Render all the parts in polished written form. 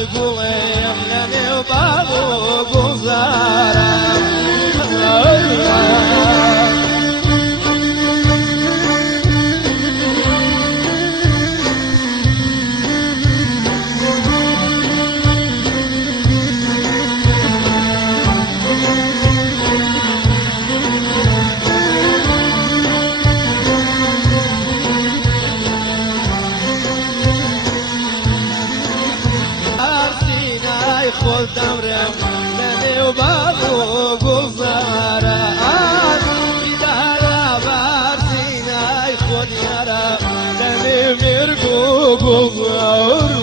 تقولي ملاني وبابو قزارة خود دمرم لنی و بابو گذاره بیداره برسینه خود یاره لنی میرگو گذاره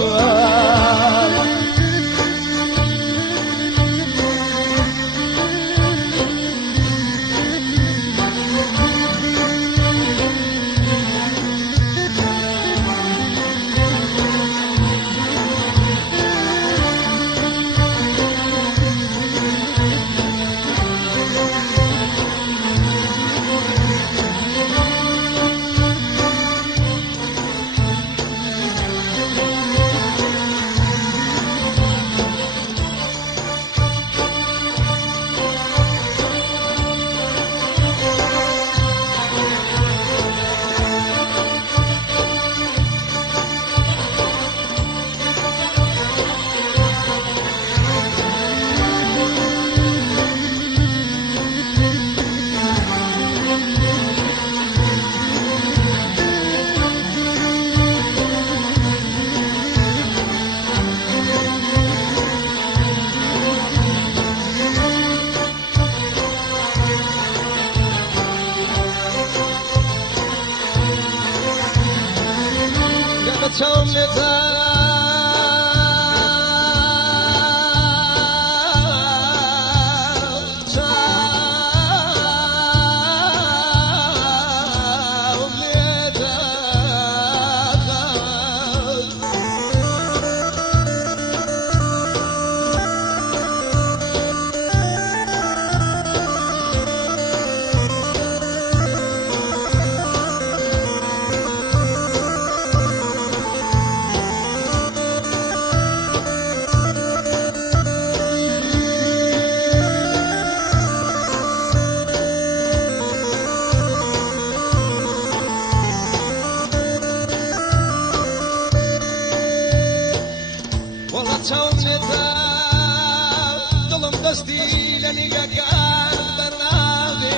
دستی لنگاکان بناغی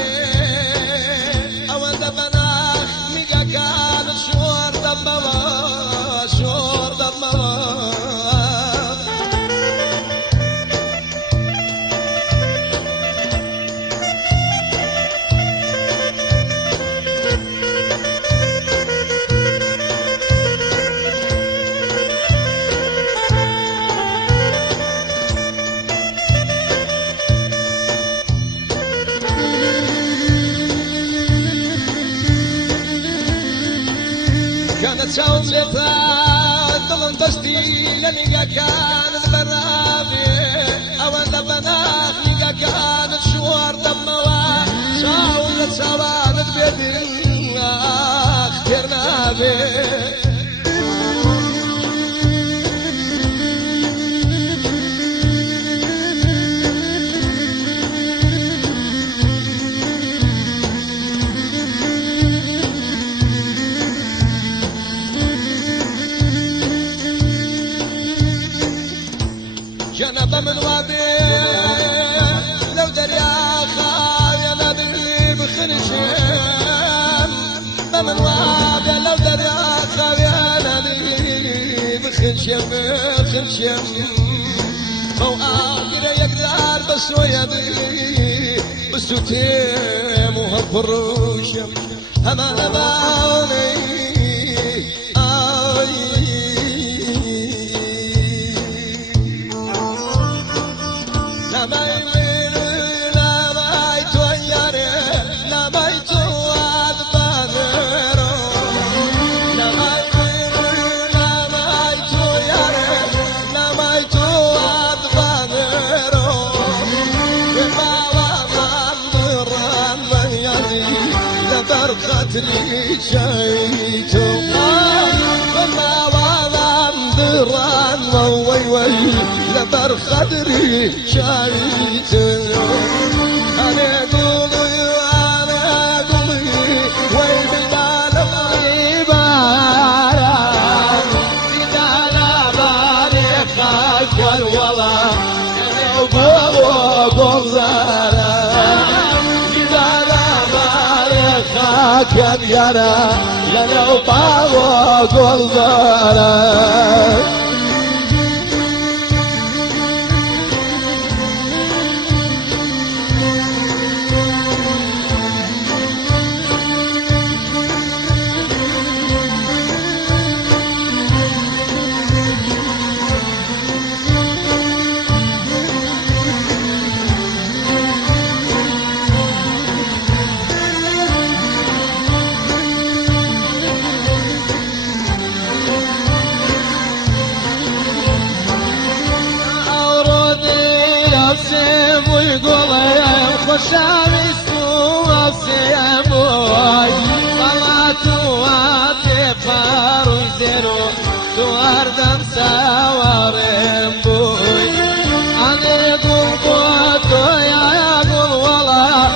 اول بناغ نگاکان شور دموا شور دموا كانت شوملتها ضمن دشتي لنيقا كان البرابي أولا بناخ نيقا كانت شوار دموا شاولت شوانت بيدي اخترنا بي جنب من وادي لو دريا خاوي انا بخرشم من وادي لو دريا خاوي انا بخرشم خرشم فوقاقر يقدر بس ويدي بس تيم وهالفروشم اما اماني قتلي شيتو ما وضع دران وي وي بر خدری شاریتو أنا قولي وي بدال غيبارا بدال باريخك والله وبوق زارا بدال باريخك يا لنا وبوق زارا شامس وصياموي صلاة واتفار وزيرو تواردم سوارم بوي أنا قلبوتو يا قل والله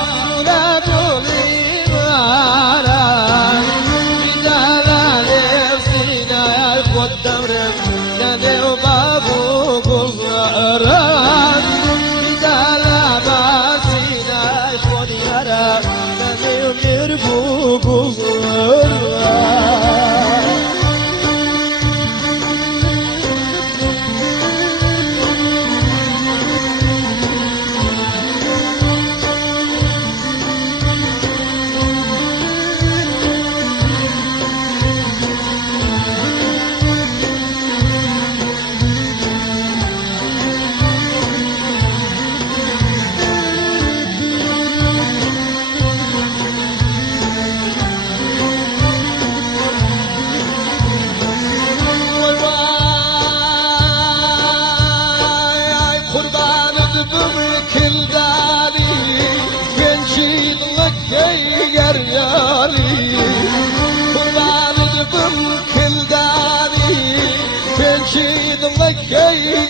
لا تولي مارا بدالا نفسينا يا خدام رم لاني وبابو قلران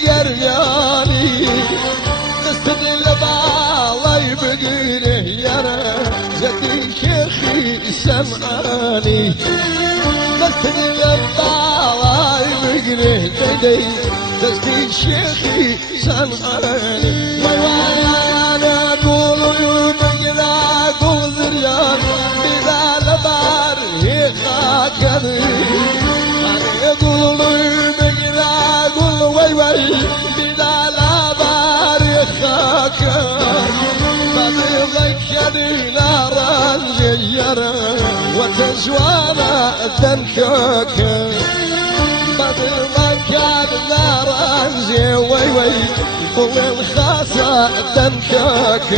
يرياني نستدل بالله بقيله يرى زكي شيخي سمعاني نستدل بالله بقيله ديدي زكي شيخي سمعاني ويواي انا اقول يبقلا اقول ذريان اذا لبار هيخاكني انا اقول بدال باريخك فبضيكني نارا جيرا وتزوانا تنكك بضيكني نارا زي وي والخاصة تنكك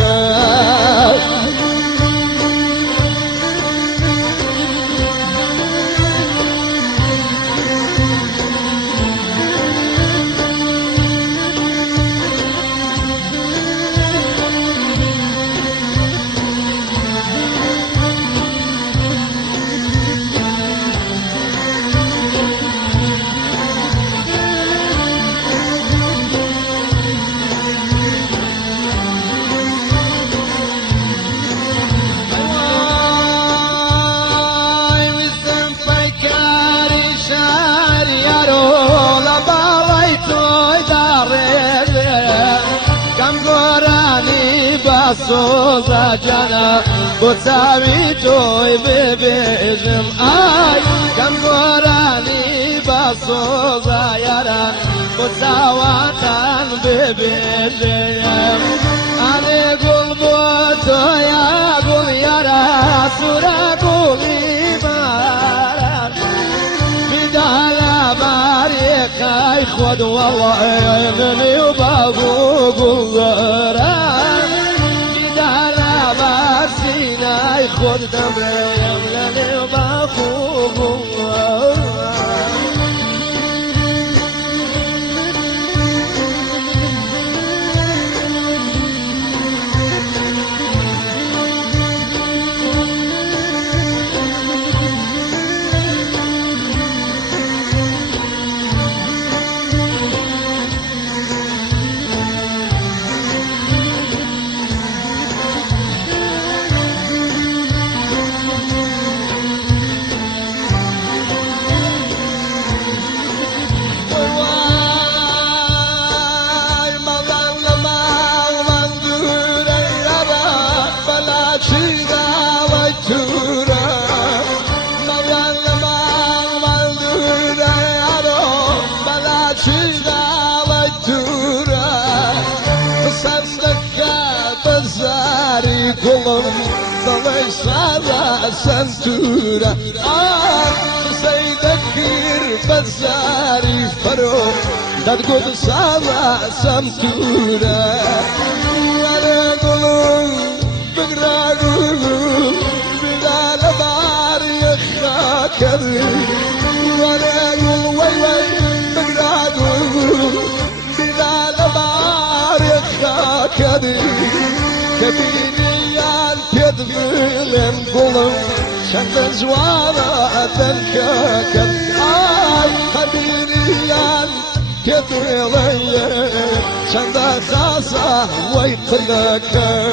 سوزا جانا بوتساوي توي ببيجم آي كم قراني بسوزا ياران بوتساواتان ببيجم أنا قول بوتو يا قول يارا سورا قولي ماران بدالا باريكا خود والله يغني وبابو قلران خود دمره يملاني وبافوق زاري قلم ضلي صار سنتورة سيدكير بزاري فرو تقول صار سنتورة وانا قلم بقرا قلم بدال دار يخاكر وانا قلم وي وي بقرا قلم بدال دار يخاكر كبيريان تدفلن قلم شند زوارة تنكاكر كبيريان تدفلن شند خاصة ويقلكر